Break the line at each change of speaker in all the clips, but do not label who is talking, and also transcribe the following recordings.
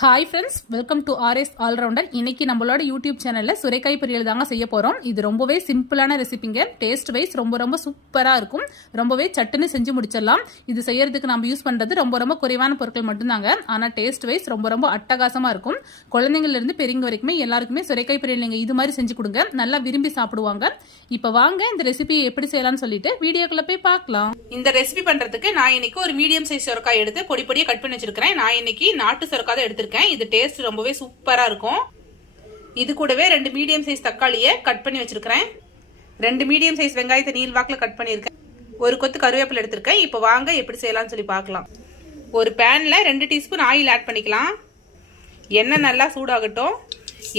Hi friends welcome to RS allrounder இன்னைக்கு நம்மளோட YouTube சேனலில் சுரைக்காய் பொரியல் தாங்க செய்ய போகிறோம் இது ரொம்பவே சிம்பிளான ரெசிபிங்க டேஸ்ட் வைஸ் ரொம்ப ரொம்ப சூப்பராக இருக்கும். ரொம்பவே சட்டுன்னு செஞ்சு முடிச்சிடலாம். இது செய்யறதுக்கு நம்ம யூஸ் பண்ணுறது ரொம்ப ரொம்ப குறைவான பொருட்கள் மட்டும்தாங்க. ஆனால் டேஸ்ட் வைஸ் ரொம்ப ரொம்ப அட்டகாசமாக இருக்கும். குழந்தைங்கள்லேருந்து பெரியவங்க வரைக்குமே எல்லாருக்குமே சுரைக்காய் பொரியல் நீங்கள் இது மாதிரி செஞ்சு கொடுங்க. நல்லா விரும்பி சாப்பிடுவாங்க. இப்போ வாங்க இந்த ரெசிபி எப்படி செய்யலாம்னு சொல்லிட்டு வீடியோக்குள்ள போய் பார்க்கலாம். இந்த ரெசிபி பண்ணுறதுக்கு நான் இன்னைக்கு ஒரு மீடியம் சைஸ் சுரக்காய் எடுத்து பொடி பொடியாக கட் பண்ணி வச்சிருக்கிறேன். நான் இன்னைக்கு நாட்டு சுரக்காய் தான் இது டேஸ்ட் ரொம்பவே சூப்பரா இருக்கும். இது கூடவே ரெண்டு மீடியம் சைஸ் தக்காளியை கட் பண்ணி வச்சிருக்கிறேன். ரெண்டு மீடியம் சைஸ் வெங்காயத்தை நீல் வாக்கில் கட் பண்ணியிருக்கேன். ஒரு கொத்து கருவேப்பிலை எடுத்திருக்கேன். இப்போ வாங்க எப்படி செய்யலாம்னு சொல்லி பார்க்கலாம். ஒரு பேனில் ரெண்டு டீஸ்பூன் ஆயில் ஆட் பண்ணிக்கலாம். எண்ணெய் நல்லா சூடாகட்டும்.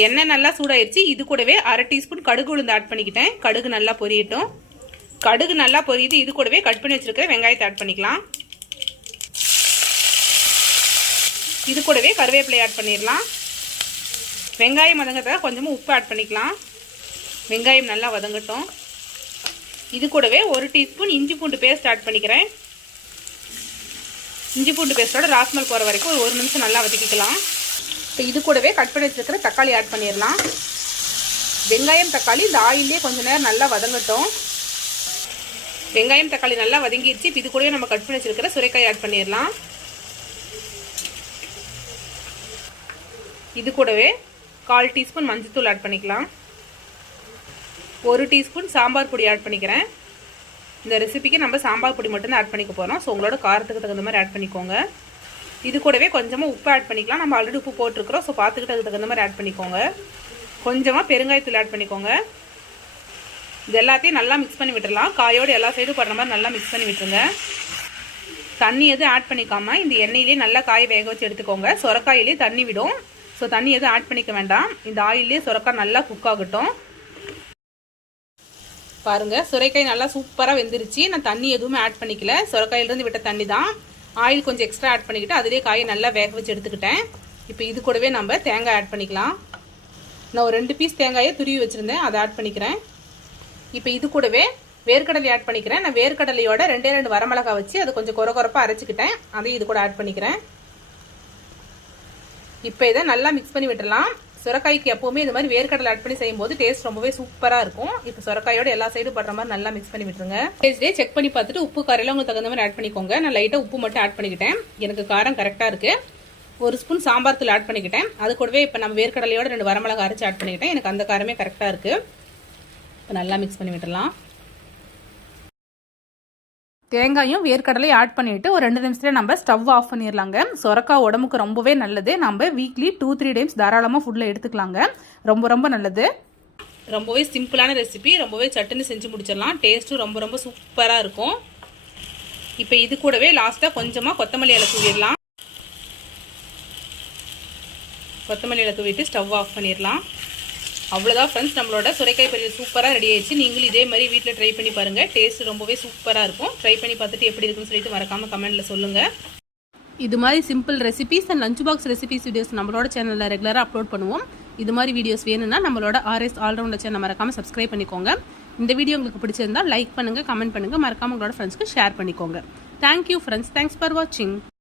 எண்ணெய் நல்லா சூடாயிருச்சு. இது கூடவே அரை டீஸ்பூன் கடுகு உளுந்து ஆட் பண்ணிக்கிட்டேன். கடுகு நல்லா பொரியட்டும். கடுகு நல்லா பொரியுது. இது கூடவே கட் பண்ணி வச்சுருக்கேன் வெங்காயத்தை ஆட் பண்ணிக்கலாம். இது கூடவே கருவேப்பிலை ஆட் பண்ணிடலாம். வெங்காயம் வதங்கிறதுக்காக கொஞ்சமாக உப்பு ஆட் பண்ணிக்கலாம். வெங்காயம் நல்லா வதங்கட்டும். இது கூடவே ஒரு டீஸ்பூன் இஞ்சி பூண்டு பேஸ்ட் ஆட் பண்ணிக்கிறேன். இஞ்சி பூண்டு பேஸ்ட்டோட ராஸ்மல் போகிற வரைக்கும் ஒரு ஒரு நிமிஷம் நல்லா வதக்கிக்கலாம். இப்போ இது கூடவே கட் பண்ணி வச்சுருக்கிற தக்காளி ஆட் பண்ணிடலாம். வெங்காயம் தக்காளி இந்த ஆயிலே கொஞ்சம் நேரம் நல்லா வதங்கட்டும். வெங்காயம் தக்காளி நல்லா வதங்கிடுச்சு இப்போ இது கூடவே நம்ம கட் பண்ணி வச்சுருக்கிற சுரைக்காய் ஆட் பண்ணிடலாம். இது கூடவே கால் டீஸ்பூன் மஞ்சத்தூள் ஆட் பண்ணிக்கலாம். ஒரு டீஸ்பூன் சாம்பார் பொடி ஆட் பண்ணிக்கிறேன். இந்த ரெசிபிக்கு நம்ம சாம்பார் பொடி மட்டும்தான் ஆட் பண்ணிக்க போகிறோம் ஸோ உங்களோட காரத்துக்கு தகுந்த மாதிரி ஆட் பண்ணிக்கோங்க. இது கூடவே கொஞ்சமாக உப்பு ஆட் பண்ணிக்கலாம். நம்ம ஆல்ரெடி உப்பு போட்டிருக்கிறோம். ஸோ பார்த்துக்கிட்டு அதுக்கு தகுந்த மாதிரி ஆட் பண்ணிக்கோங்க. கொஞ்சமாக பெருங்காயத்தூள் ஆட் பண்ணிக்கோங்க. இது எல்லாத்தையும் நல்லா மிக்ஸ் பண்ணி விட்டுடலாம் காயோடு எல்லா சைடும் படுற மாதிரி நல்லா மிக்ஸ் பண்ணி விட்டுருங்க. தண்ணி எதுவும் ஆட் பண்ணிக்காமல் இந்த எண்ணெயிலே நல்லா காய வேக வச்சு எடுத்துக்கோங்க. சொரக்காயிலே தண்ணி விடும். ஸோ தண்ணி எதுவும் ஆட் பண்ணிக்க வேண்டாம். இந்த ஆயிலே சுரக்காய் நல்லா குக் ஆகட்டும். பாருங்கள் சுரைக்காய் நல்லா சூப்பராக வெந்துருச்சு. நான் தண்ணி எதுவுமே ஆட் பண்ணிக்கல. சுரக்காயிலிருந்து விட்ட தண்ணி தான். ஆயில் கொஞ்சம் எக்ஸ்ட்ரா ஆட் பண்ணிக்கிட்டு அதிலே காயை நல்லா வேக வச்சு எடுத்துக்கிட்டேன். இப்போ இது கூடவே நம்ம தேங்காய் ஆட் பண்ணிக்கலாம். நான் ஒரு ரெண்டு பீஸ் தேங்காயை துருவி வச்சுருந்தேன். அதை ஆட் பண்ணிக்கிறேன். இப்போ இது கூடவே வேர்க்கடலை ஆட் பண்ணிக்கிறேன். நான் வேர்க்கடலையோட ரெண்டே ரெண்டு வரமிளகா வச்சு அதை கொஞ்சம் குறை குறப்பாக அரைச்சிக்கிட்டேன். அதையும் இது கூட ஆட் பண்ணிக்கிறேன். இப்போ இதை நல்லா மிக்ஸ் பண்ணி விட்டுடலாம். சுரக்காய்க்கு எப்போவுமே இது மாதிரி வேர்க்கடலை ஆட் பண்ணி செய்யும்போது டேஸ்ட் ரொம்பவே சூப்பராக இருக்கும். இப்போ சுரக்காயோட எல்லா சைடும் படுற மாதிரி நல்லா மிக்ஸ் பண்ணி விட்டுருங்க. டேஸ்டே செக் பண்ணி பார்த்துட்டு உப்பு காரையில் உங்களுக்கு தகுந்த மாதிரி ஆட் பண்ணிக்கோங்க. நான் லைட்டாக உப்பு மட்டும் ஆட் பண்ணிக்கிட்டேன். எனக்கு காரம் கரெக்டாக இருக்குது ஒரு ஸ்பூன் சாம்பார் தூள் ஆட் பண்ணிக்கிட்டேன். அது கூடவே இப்போ நம்ம வேர்க்கடலையோட ரெண்டு வரமிளகா அரைச்சி ஆட் பண்ணிக்கிட்டேன். எனக்கு அந்த காரமே கரெக்டாக இருக்குது இப்போ நல்லா மிக்ஸ் பண்ணி விட்டுடலாம். தேங்காயும் வேர்க்கடலையும் ஆட் பண்ணிவிட்டு ஒரு ரெண்டு நிமிஷத்தில் நம்ம ஸ்டவ் ஆஃப் பண்ணிடலாங்க சொரக்காய் உடம்புக்கு ரொம்பவே நல்லது. நம்ம வீக்லி டூ த்ரீ டைம்ஸ் தாராளமாக ஃபுட்டில் எடுத்துக்கலாங்க. ரொம்ப ரொம்ப நல்லது. ரொம்பவே சிம்பிளான ரெசிபி ரொம்பவே சட்டுன்னு செஞ்சு முடிச்சிடலாம் டேஸ்ட்டும் ரொம்ப ரொம்ப சூப்பராக இருக்கும். இப்போ இது கூடவே லாஸ்ட்டாக கொஞ்சமாக கொத்தமல்லி இலை தூவிடலாம் கொத்தமல்லி இலை தூவிட்டு ஸ்டவ் ஆஃப் பண்ணிடலாம் அவ்வளோதான் ஃப்ரெண்ட்ஸ் நம்மளோட சுரைக்காய் பொரியல் சூப்பராக ரெடி ஆயிடுச்சு. நீங்களும் இதே மாதிரி வீட்டில் ட்ரை பண்ணி பாருங்கள் டேஸ்ட் ரொம்பவே சூப்பராக இருக்கும். ட்ரை பண்ணி பார்த்துட்டு எப்படி இருக்குன்னு சொல்லிட்டு மறக்காமல் கமெண்ட்டில் சொல்லுங்கள் இது மாதிரி simple recipes and lunch box recipes videos நம்மளோட சேனலில் ரெகுலராக அப்லோட் பண்ணுவோம். இது மாதிரி வீடியோஸ் வேணும்னா நம்மளோட ஆர்எஸ் ஆல்ரவுண்டர் சேனல் மறக்காமல் சப்ஸ்கிரைப் பண்ணிக்கோங்க. இந்த வீடியோ உங்களுக்கு பிடிச்சிருந்தா லைக் பண்ணுங்கள் கமெண்ட் பண்ணுங்கள் மறக்காமல் உங்களோட ஃப்ரெண்ட்ஸ்க்கு ஷேர் பண்ணிக்கோங்க. தேங்க்யூ ஃப்ரெண்ட்ஸ் தேங்க்ஸ் ஃபார் வாட்சிங்